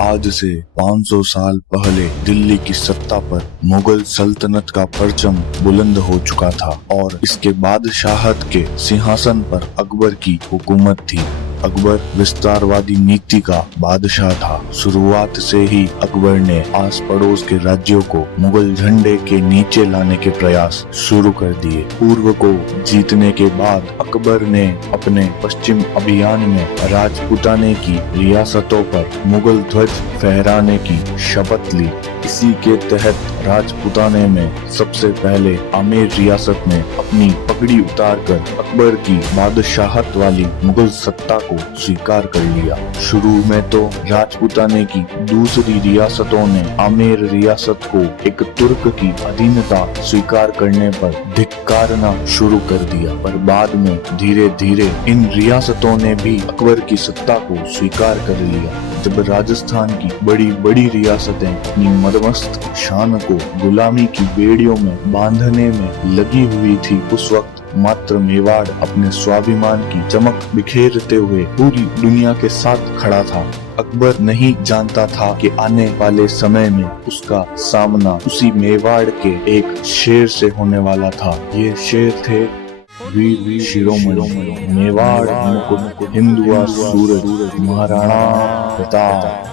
आज से 500 साल पहले दिल्ली की सत्ता पर मुगल सल्तनत का परचम बुलंद हो चुका था और इसके बादशाहत के सिंहासन पर अकबर की हुकूमत थी। अकबर विस्तारवादी नीति का बादशाह था। शुरुआत से ही अकबर ने आस पड़ोस के राज्यों को मुगल झंडे के नीचे लाने के प्रयास शुरू कर दिए। पूर्व को जीतने के बाद अकबर ने अपने पश्चिम अभियान में राजपूताने की रियासतों पर मुगल ध्वज फहराने की शपथ ली। इसी के तहत राजपूताने में सबसे पहले आमेर रियासत में अपनी पगड़ी उतारकर अकबर की बादशाहत वाली मुगल सत्ता को स्वीकार कर लिया। शुरू में तो राजपूताने की दूसरी रियासतों ने आमेर रियासत को एक तुर्क की अधीनता स्वीकार करने पर धिक्कारना शुरू कर दिया, पर बाद में धीरे धीरे इन रियासतों ने भी अकबर की सत्ता को स्वीकार कर लिया। जब राजस्थान की बड़ी बड़ी रियासतें अपनी मदमस्त शान को गुलामी की बेड़ियों में बांधने में लगी हुई थी, उस वक्त मात्र मेवाड़ अपने स्वाभिमान की चमक बिखेरते हुए पूरी दुनिया के साथ खड़ा था। अकबर नहीं जानता था कि आने वाले समय में उसका सामना उसी मेवाड़ के एक शेर से होने वाला था। ये शेर थे वीर शिरोमणि, मेवाड़ मुकुट, हिंदुआ सूरज, महाराणा प्रताप।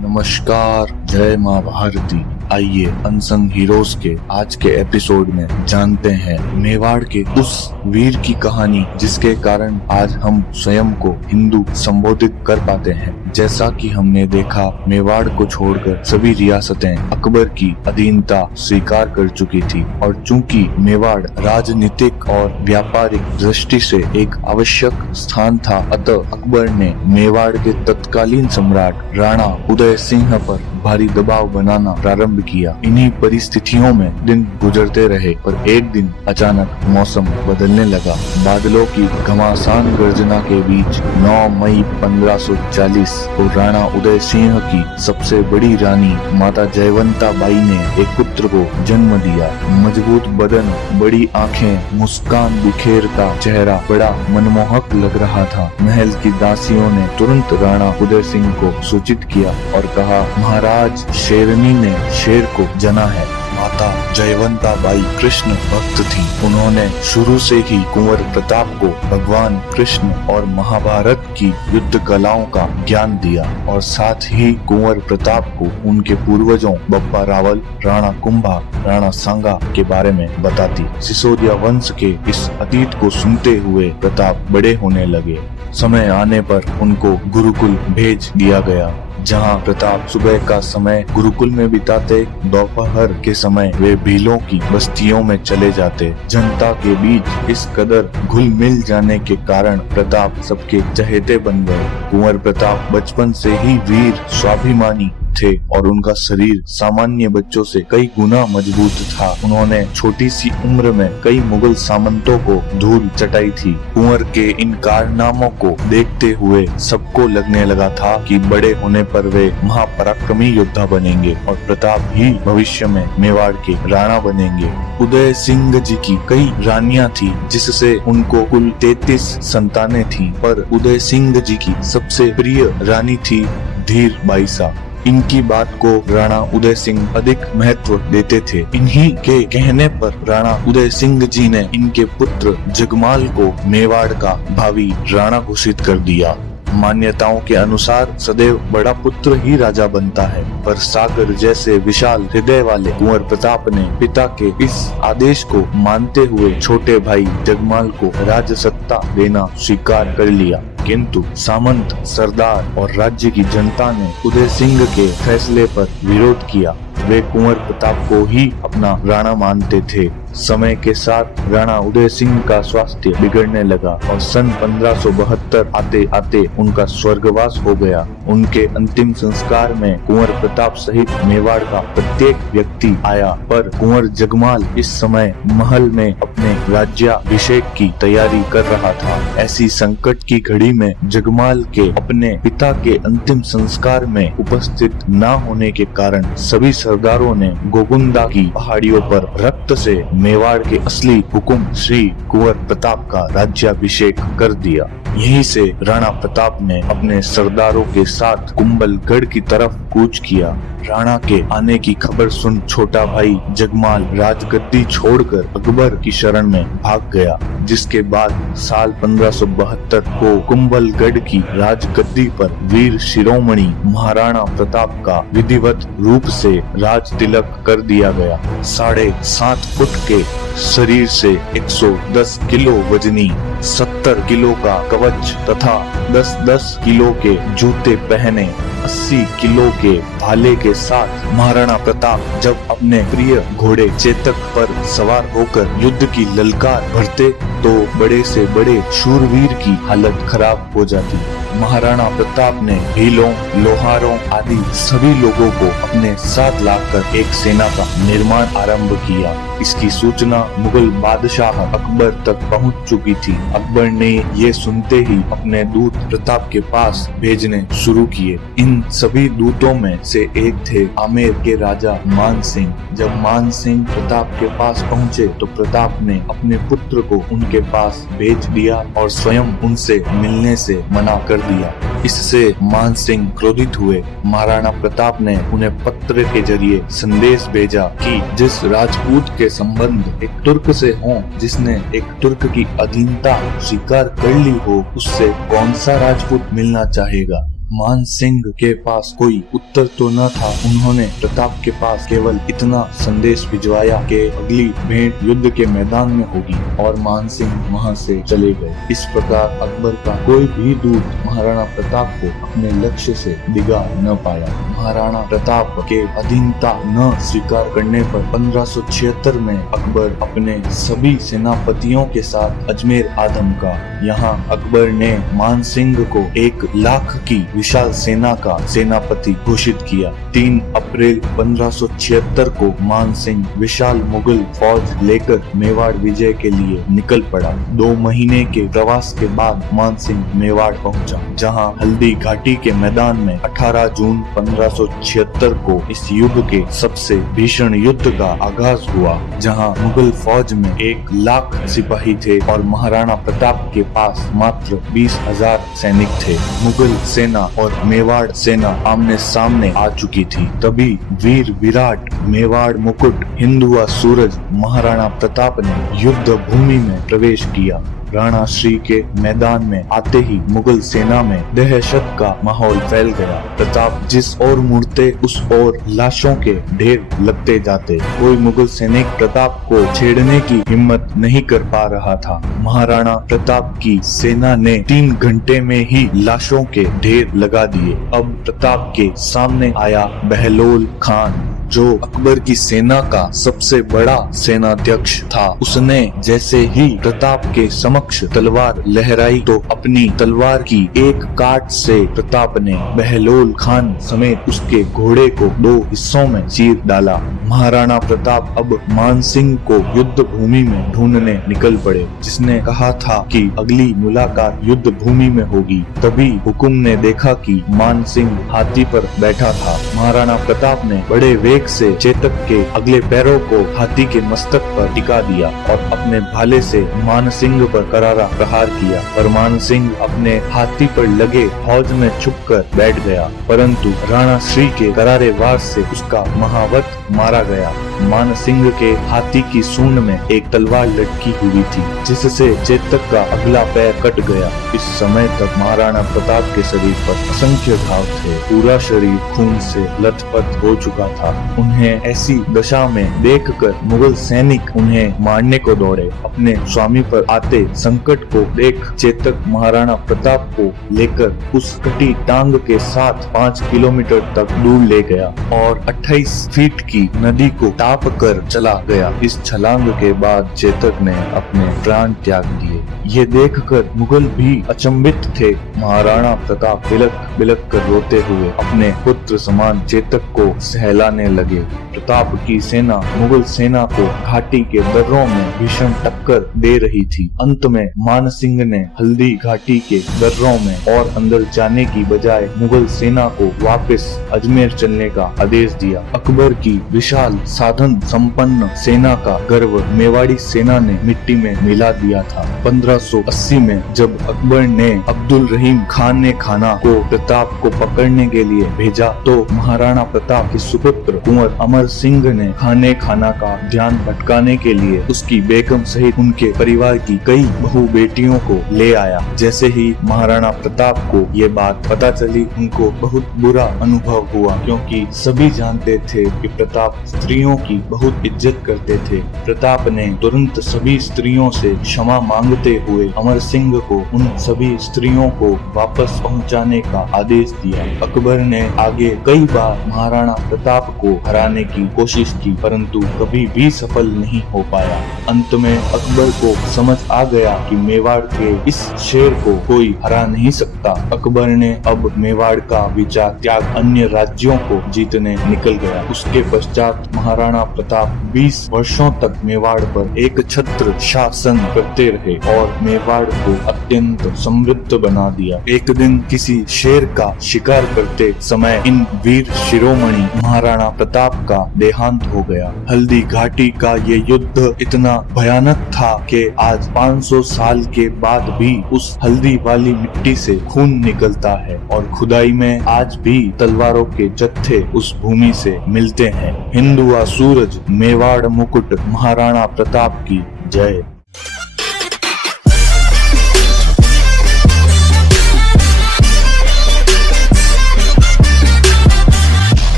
नमस्कार, जय माँ भारती। आइए अनसंग हीरोज के आज के एपिसोड में जानते हैं मेवाड़ के उस वीर की कहानी जिसके कारण आज हम स्वयं को हिंदू संबोधित कर पाते हैं। जैसा कि हमने देखा, मेवाड़ को छोड़कर सभी रियासतें अकबर की अधीनता स्वीकार कर चुकी थी और चूंकि मेवाड़ राजनीतिक और व्यापारिक दृष्टि से एक आवश्यक स्थान था, अतः अकबर ने मेवाड़ के तत्कालीन सम्राट राणा उदय सिंह पर भारी दबाव बनाना प्रारंभ किया। इन्हीं परिस्थितियों में दिन गुजरते रहे और एक दिन अचानक मौसम बदलने लगा। बादलों की घमासान गर्जना के बीच 9 मई 1540 को राणा उदय सिंह की सबसे बड़ी रानी माता जयवंता बाई ने एक पुत्र को जन्म दिया। मजबूत बदन, बड़ी आंखें, मुस्कान बिखेरता चेहरा बड़ा मनमोहक लग रहा था। महल की दासियों ने तुरंत राणा उदय सिंह को सूचित किया और कहा, महाराज शेरनी ने शेर को जना है। माता जयवंता बाई कृष्ण भक्त थी। उन्होंने शुरू से ही कुंवर प्रताप को भगवान कृष्ण और महाभारत की युद्ध कलाओं का ज्ञान दिया और साथ ही कुंवर प्रताप को उनके पूर्वजों बप्पा रावल, राणा कुंभा, राणा सांगा के बारे में बताती। सिसोदिया वंश के इस अतीत को सुनते हुए प्रताप बड़े होने लगे। समय आने पर उनको गुरुकुल भेज दिया गया, जहां प्रताप सुबह का समय गुरुकुल में बिताते, दोपहर के समय वे भीलों की बस्तियों में चले जाते। जनता के बीच इस कदर घुल मिल जाने के कारण प्रताप सबके चहेते बन गए। कुंवर प्रताप बचपन से ही वीर स्वाभिमानी थे और उनका शरीर सामान्य बच्चों से कई गुना मजबूत था। उन्होंने छोटी सी उम्र में कई मुगल सामंतों को धूल चटाई थी। कुंवर के इन कारनामों को देखते हुए सबको लगने लगा था कि बड़े होने पर वे महापराक्रमी योद्धा बनेंगे और प्रताप ही भविष्य में मेवाड़ के राणा बनेंगे। उदय सिंह जी की कई रानियां थी, जिससे उनको कुल 33 संतानें थी, पर उदय सिंह जी की सबसे प्रिय रानी थी धीर बाईसा। इनकी बात को राणा उदय सिंह अधिक महत्व देते थे। इन्हीं के कहने पर राणा उदय सिंह जी ने इनके पुत्र जगमाल को मेवाड़ का भावी राणा घोषित कर दिया। मान्यताओं के अनुसार सदैव बड़ा पुत्र ही राजा बनता है, पर सागर जैसे विशाल हृदय वाले कुंवर प्रताप ने पिता के इस आदेश को मानते हुए छोटे भाई जगमाल को राजसत्ता देना स्वीकार कर लिया। किंतु सामंत, सरदार और राज्य की जनता ने उदय सिंह के फैसले पर विरोध किया। वे कुंवर प्रताप को ही अपना राणा मानते थे। समय के साथ राणा उदय सिंह का स्वास्थ्य बिगड़ने लगा और सन 1572 आते आते उनका स्वर्गवास हो गया। उनके अंतिम संस्कार में कुंवर प्रताप सहित मेवाड़ का प्रत्येक व्यक्ति आया, पर कुंवर जगमाल इस समय महल में अपने राज्याभिषेक की तैयारी कर रहा था। ऐसी संकट की घड़ी में जगमाल के अपने पिता के अंतिम संस्कार में उपस्थित न होने के कारण सभी सरदारों ने गोगुंदा की पहाड़ियों पर रक्त से मेवाड़ के असली हुकुम श्री कुंवर प्रताप का राज्याभिषेक कर दिया। यहीं से राणा प्रताप ने अपने सरदारों के साथ कुंभलगढ़ की तरफ कूच किया। राणा के आने की खबर सुन छोटा भाई जगमाल राजगद्दी छोड़कर अकबर की शरण में भाग गया, जिसके बाद साल 1572 को कुंभलगढ़ की राजगद्दी पर वीर शिरोमणि महाराणा प्रताप का विधिवत रूप से राज तिलक कर दिया गया। 7.5 फुट के शरीर से 110 किलो वजनी, 70 किलो का कवच तथा 10-10 किलो के जूते पहने 80 किलो के भाले के साथ महाराणा प्रताप जब अपने प्रिय घोड़े चेतक पर सवार होकर युद्ध की ललकार भरते तो बड़े से बड़े शूरवीर की हालत खराब हो जाती। महाराणा प्रताप ने भीलों, लोहारों आदि सभी लोगों को अपने साथ लाकर एक सेना का निर्माण आरंभ किया। इसकी सूचना मुगल बादशाह अकबर तक पहुंच चुकी थी। अकबर ने ये सुनते ही अपने दूत प्रताप के पास भेजने शुरू किए। इन सभी दूतों में से एक थे आमेर के राजा मान सिंह। जब मान सिंह प्रताप के पास पहुँचे तो प्रताप ने अपने पुत्र को उनके पास भेज दिया और स्वयं उनसे मिलने से मना कर दिया। इससे मान सिंह क्रोधित हुए। महाराणा प्रताप ने उन्हें पत्र के जरिए संदेश भेजा कि जिस राजपूत के संबंध एक तुर्क से हो, जिसने एक तुर्क की अधीनता स्वीकार कर ली हो, उससे कौन सा राजपूत मिलना चाहेगा। मान सिंह के पास कोई उत्तर तो न था। उन्होंने प्रताप के पास केवल इतना संदेश भिजवाया कि अगली भेंट युद्ध के मैदान में होगी, और मान सिंह वहां से चले गए। इस प्रकार अकबर का कोई भी दूत महाराणा प्रताप को अपने लक्ष्य से डिगा न पाया। महाराणा प्रताप के अधीनता न स्वीकार करने पर 1576 में अकबर अपने सभी सेनापतियों के साथ अजमेर आदम का। यहाँ अकबर ने मान सिंह को 1 लाख की विशाल सेना का सेनापति घोषित किया। 3 अप्रैल 1576 को मान सिंह विशाल मुगल फौज लेकर मेवाड़ विजय के लिए निकल पड़ा। 2 महीने के प्रवास के बाद मान सिंह मेवाड़ पहुंचा, जहां हल्दी घाटी के मैदान में 18 जून 1576 को इस युग के सबसे भीषण युद्ध का आगाज हुआ, जहां मुगल फौज में 1 लाख सिपाही थे और महाराणा प्रताप के पास मात्र 20,000 सैनिक थे। मुगल सेना और मेवाड़ सेना आमने सामने आ चुकी थी। तभी वीर विराट मेवाड़ मुकुट हिंदुआ सूरज महाराणा प्रताप ने युद्ध भूमि में प्रवेश किया। राणा श्री के मैदान में आते ही मुगल सेना में दहशत का माहौल फैल गया। प्रताप जिस ओर मुड़ते उस ओर लाशों के ढेर लगते जाते। कोई मुगल सैनिक प्रताप को छेड़ने की हिम्मत नहीं कर पा रहा था। महाराणा प्रताप की सेना ने 3 घंटे में ही लाशों के ढेर लगा दिए। अब प्रताप के सामने आया बहलोल खान, जो अकबर की सेना का सबसे बड़ा सेनाध्यक्ष था। उसने जैसे ही प्रताप के समक्ष तलवार लहराई तो अपनी तलवार की एक काट से प्रताप ने बहलोल खान समेत उसके घोड़े को 2 हिस्सों में चीर डाला। महाराणा प्रताप अब मान सिंह को युद्ध भूमि में ढूंढने निकल पड़े, जिसने कहा था कि अगली मुलाकात युद्ध भूमि में होगी। तभी हुकुम ने देखा कि मान सिंह हाथी पर बैठा था। महाराणा प्रताप ने बड़े वेग से चेतक के अगले पैरों को हाथी के मस्तक पर टिका दिया और अपने भाले से मान सिंह पर करारा प्रहार किया, पर मान सिंह अपने हाथी पर लगे फौज में छुपकर बैठ गया, परंतु राणा श्री के करारे वार से उसका महावत मारा गया। मान सिंह के हाथी की सूंड में एक तलवार लटकी हुई थी, जिससे चेतक का अगला पैर कट गया। इस समय तक महाराणा प्रताप के शरीर पर असंख्य घाव थे। पूरा शरीर खून से लथपथ हो चुका था। उन्हें ऐसी दशा में देखकर मुगल सैनिक उन्हें मारने को दौड़े। अपने स्वामी पर आते संकट को देख चेतक महाराणा प्रताप को लेकर उस कटी टांग के साथ 5 किलोमीटर तक दूर ले गया और 28 फीट की नदी को टाप कर चला गया। इस छलांग के बाद चेतक ने अपने प्राण त्याग दिए। ये देखकर मुगल भी अचंभित थे। महाराणा प्रताप बिलक बिलक कर रोते हुए अपने पुत्र समान चेतक को सहलाने लगे। प्रताप की सेना मुगल सेना को घाटी के दर्रों में भीषण टक्कर दे रही थी। अंत में मान सिंह ने हल्दी घाटी के दर्रों में और अंदर जाने की बजाय मुगल सेना को वापस अजमेर चलने का आदेश दिया। अकबर की विशाल साधु साधन संपन्न सेना का गर्व मेवाड़ी सेना ने मिट्टी में मिला दिया था। 1580 में जब अकबर ने अब्दुल रहीम खान ने खाना को प्रताप को पकड़ने के लिए भेजा तो महाराणा प्रताप के सुपुत्र कुंवर अमर सिंह ने खाना का ध्यान भटकाने के लिए उसकी बेगम सहित उनके परिवार की कई बहू बेटियों को ले आया। जैसे ही महाराणा प्रताप को ये बात पता चली उनको बहुत बुरा अनुभव हुआ, क्योंकि सभी जानते थे कि प्रताप स्त्रियों की बहुत इज्जत करते थे। प्रताप ने तुरंत सभी स्त्रियों से क्षमा मांगते हुए अमर सिंह को उन सभी स्त्रियों को वापस पहुंचाने का आदेश दिया। अकबर ने आगे कई बार महाराणा प्रताप को हराने की कोशिश की, परंतु कभी भी सफल नहीं हो पाया। अंत में अकबर को समझ आ गया कि मेवाड़ के इस शेर को कोई हरा नहीं सकता। अकबर ने अब मेवाड़ का विचार त्याग अन्य राज्यों को जीतने निकल गया। उसके पश्चात महाराणा प्रताप 20 वर्षों तक मेवाड़ पर एक छत्र शासन करते रहे और मेवाड़ को अत्यंत समृद्ध बना दिया। एक दिन किसी शेर का शिकार करते समय इन वीर शिरोमणि महाराणा प्रताप का देहांत हो गया। हल्दी घाटी का ये युद्ध इतना भयानक था कि आज 500 साल के बाद भी उस हल्दी वाली मिट्टी से खून निकलता है और खुदाई में आज भी तलवारों के जत्थे उस भूमि से मिलते हैं। हिंदुआ सूरज मेवाड़ मुकुट महाराणा प्रताप की जय।